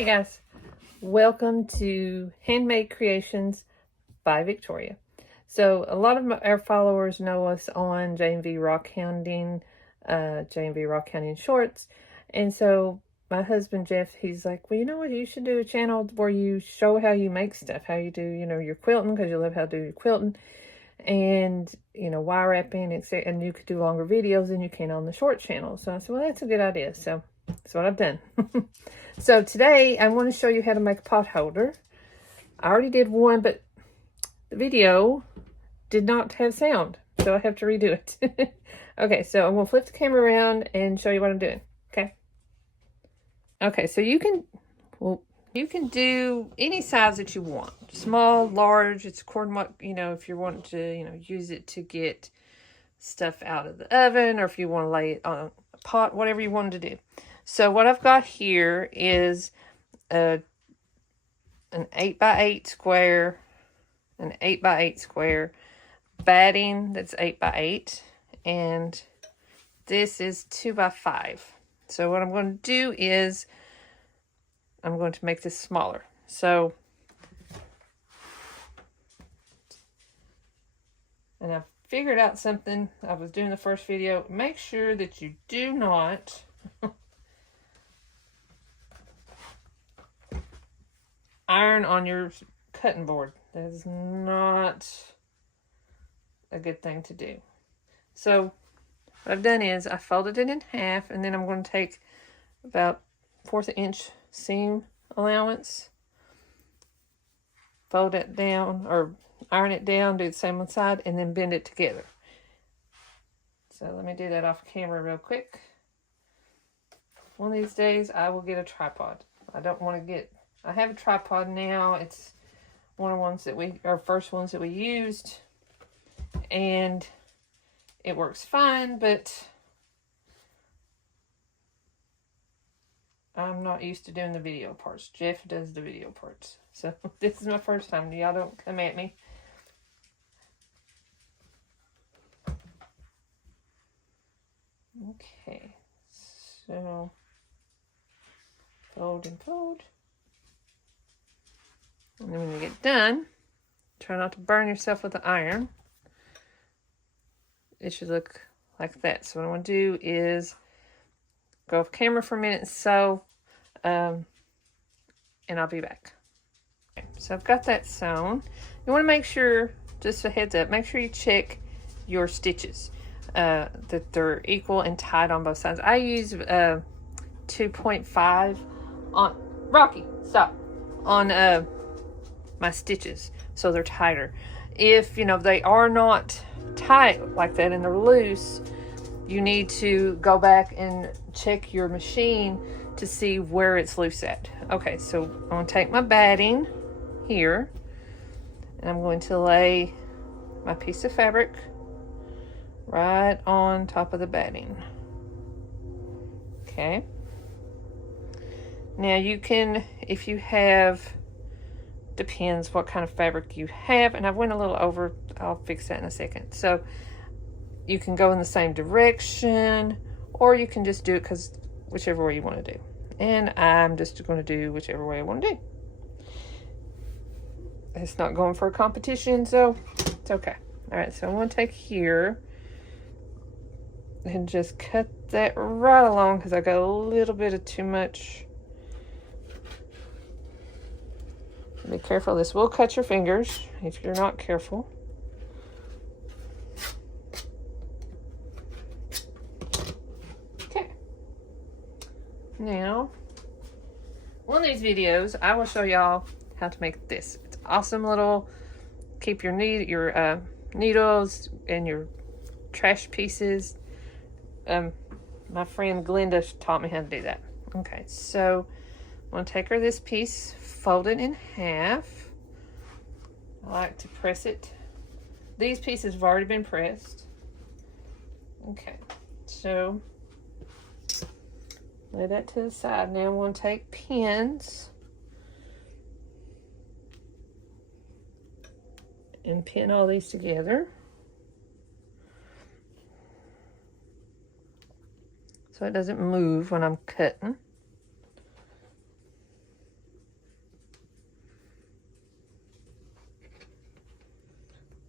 Hey guys, welcome to Handmade Creations by Victoria. So a lot of our followers know us on J&V Rock Hounding, J&V Rock Hounding Shorts. And so my husband Jeff, he's like, well, you know what, you should do a channel where you show how you make stuff, how you do, your quilting, because you love how to do your quilting, and, wire wrapping, etc. And you could do longer videos than you can on the short channel. So I said, well, that's a good idea. So that's what I've done. So today I want to show you how to make a pot holder. I already did one, but the video did not have sound, so I have to redo it. Okay, so I'm going to flip the camera around and show you what I'm doing. Okay, so you can do any size that you want. Small, large, it's according to what, if you want to, use it to get stuff out of the oven, or if you want to lay it on a pot, whatever you want to do. So what I've got here is an 8x8 square, an 8x8 square, batting that's 8x8, and this is 2x5. So what I'm going to do is I'm going to make this smaller. So, and I've figured out something I was doing the first video. Make sure that you do not iron on your cutting board. That is not a good thing to do. So what I've done is I folded it in half, and then I'm going to take about 1/4 inch seam allowance, fold it down, or iron it down, do the same on the side, and then bend it together. So let me do that off camera real quick. One of these days I will get a tripod. I have a tripod now. It's one of the ones that our first ones that we used, and it works fine, but I'm not used to doing the video parts. Jeff does the video parts. So this is my first time. Y'all don't come at me. Okay, so fold and fold. And then when you get done, try not to burn yourself with the iron. It should look like that. So what I want to do is go off camera for a minute, and I'll be back. Okay, so I've got that sewn. You want to make sure, just a heads up, make sure you check your stitches, that they're equal and tight on both sides. I use 2.5 on Rocky. Stop on my stitches, so they're tighter. If they are not tight like that and they're loose, you need to go back and check your machine to see where it's loose at. Okay, so I'm going to take my batting here, and I'm going to lay my piece of fabric right on top of the batting. Okay. Now you can, if you have, depends what kind of fabric you have, and I went a little over, I'll fix that in a second. So you can go in the same direction, or you can just do it whichever way you want to do. And I'm just going to do whichever way I want to do. It's not going for a competition, so it's okay. All right, so I'm going to take here and just cut that right along, because I got a little bit of too much. Be careful, this will cut your fingers if you're not careful. Okay. Now, one of these videos, I will show y'all how to make this. It's awesome little, keep your needles and your trash pieces. My friend Glenda taught me how to do that. Okay, so I'm going to take her this piece, fold it in half. I like to press it. These pieces have already been pressed. Okay, so lay that to the side. Now I'm going to take pins and pin all these together. So it doesn't move when I'm cutting.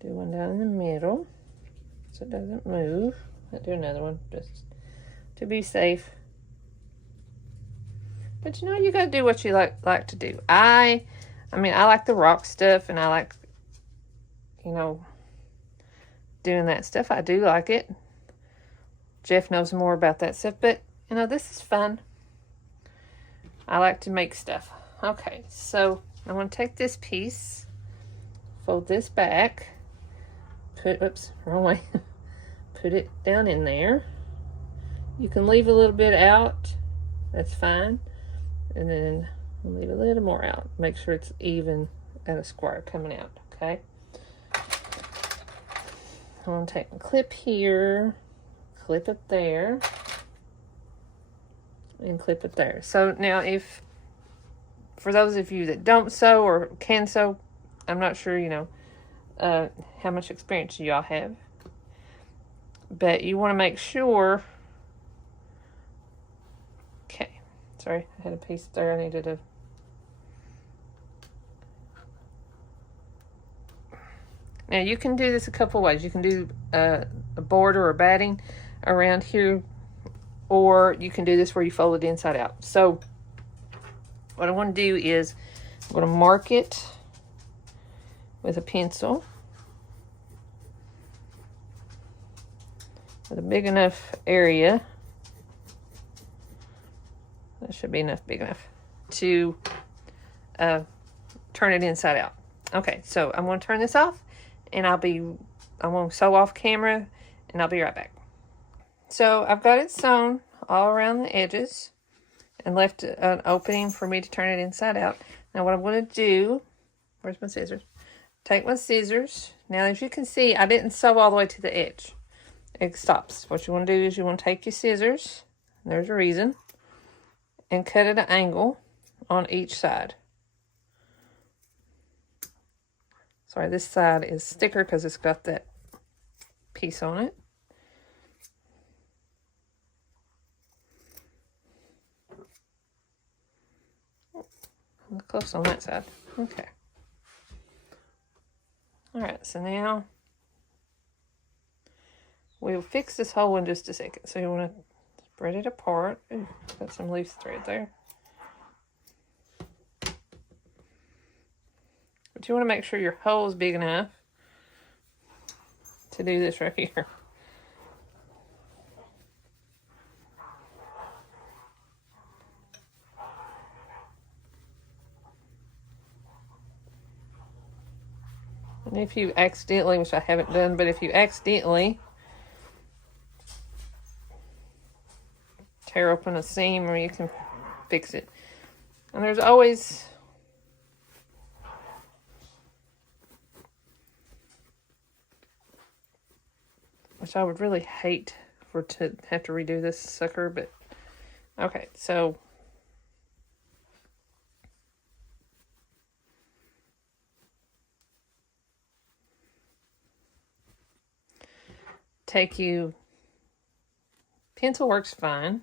Do one down in the middle so it doesn't move. I'll do another one just to be safe. But you know, you gotta do what you like to do. I mean, I like the rock stuff, and I like, you know, doing that stuff. I do like it. Jeff knows more about that stuff, but you know, this is fun. I like to make stuff. Okay, so I'm gonna take this piece, fold this back, oops, wrong way. Put it down in there. You can leave a little bit out, that's fine. And then leave a little more out. Make sure it's even at a square coming out, okay? I'm gonna take a clip here, clip it there, and clip it there. So now for those of you that don't sew or can sew, I'm not sure, you know, how much experience y'all have. But you want to make sure, okay, sorry, I had a piece there I needed to, now you can do this a couple ways. You can do a border or batting around here, or you can do this where you fold it inside out. So what I want to do is I'm going to mark it with a pencil with a big enough area. That should be big enough to turn it inside out. Okay, so I'm going to turn this off, and I'm going to sew off camera, and I'll be right back. So I've got it sewn all around the edges and left an opening for me to turn it inside out. Now what I'm going to do, where's my scissors? Take my scissors. Now as you can see, I didn't sew all the way to the edge. It stops. What you want to do is you want to take your scissors, there's a reason, and cut at an angle on each side. Sorry, this side is thicker because it's got that piece on it. Look close on that side. Okay. Alright, so now we'll fix this hole in just a second. So you want to spread it apart. Ooh, got some loose thread there. But you want to make sure your hole is big enough to do this right here. And if you accidentally, which I haven't done, but if you accidentally tear open a seam, or you can fix it. And there's always which I would really hate to have to redo this sucker, but okay, so pencil works fine.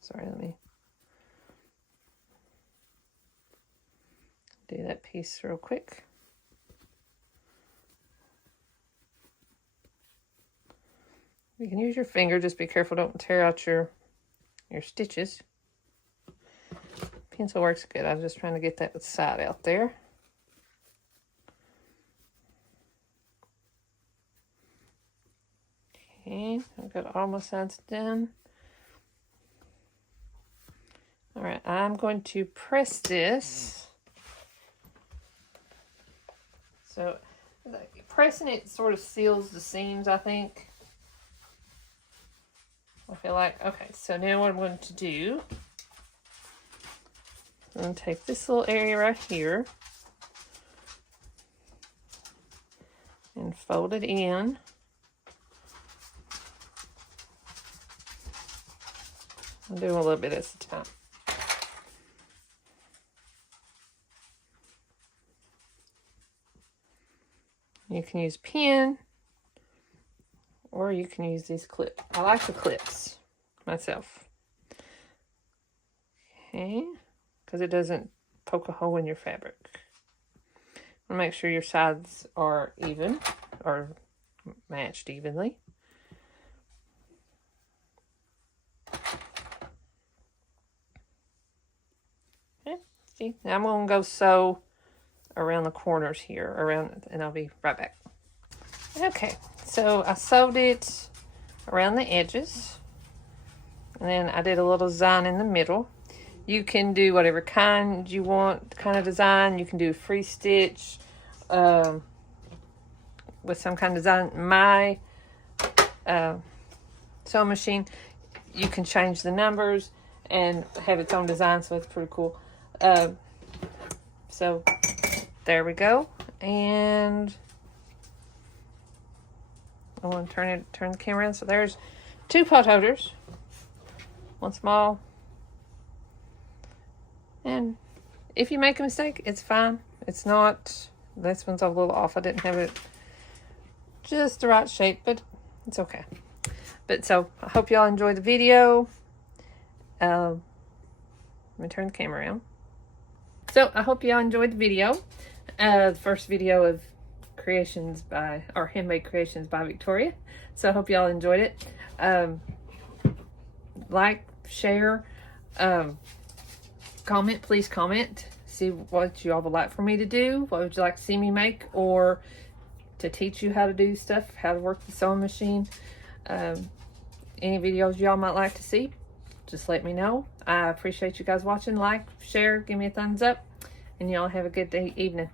Sorry, let me do that piece real quick. You can use your finger, just be careful, don't tear out your stitches. Pencil works good. I was just trying to get that side out there. Okay, I've got all my sides done. All right, I'm going to press this. So pressing it sort of seals the seams, I think. I feel like, okay, so now what I'm going to do, I'm going to take this little area right here and fold it in. I'll do a little bit at a time. You can use pen, or you can use these clips. I like the clips myself. Okay, because it doesn't poke a hole in your fabric. Make sure your sides are even or matched evenly. Okay, see, now I'm going to go sew around the corners here, and I'll be right back. Okay, so I sewed it around the edges, and then I did a little design in the middle. You can do whatever kind you want, kind of design. You can do free stitch with some kind of design. My sewing machine, you can change the numbers and have its own design, so it's pretty cool. So there we go, and I want to turn the camera around. So there's 2 pot holders, one small. And if you make a mistake, it's fine. It's not, this one's a little off. I didn't have it just the right shape, but it's okay. But so I hope y'all enjoyed the video. Let me turn the camera around. So I hope y'all enjoyed the video. The first video of creations by, or handmade creations by Victoria. So I hope y'all enjoyed it. Like, share, comment, please comment. See what y'all would like for me to do. What would you like to see me make, or to teach you how to do stuff, how to work the sewing machine. Any videos y'all might like to see, just let me know. I appreciate you guys watching. Like, share, give me a thumbs up, and y'all have a good day, evening.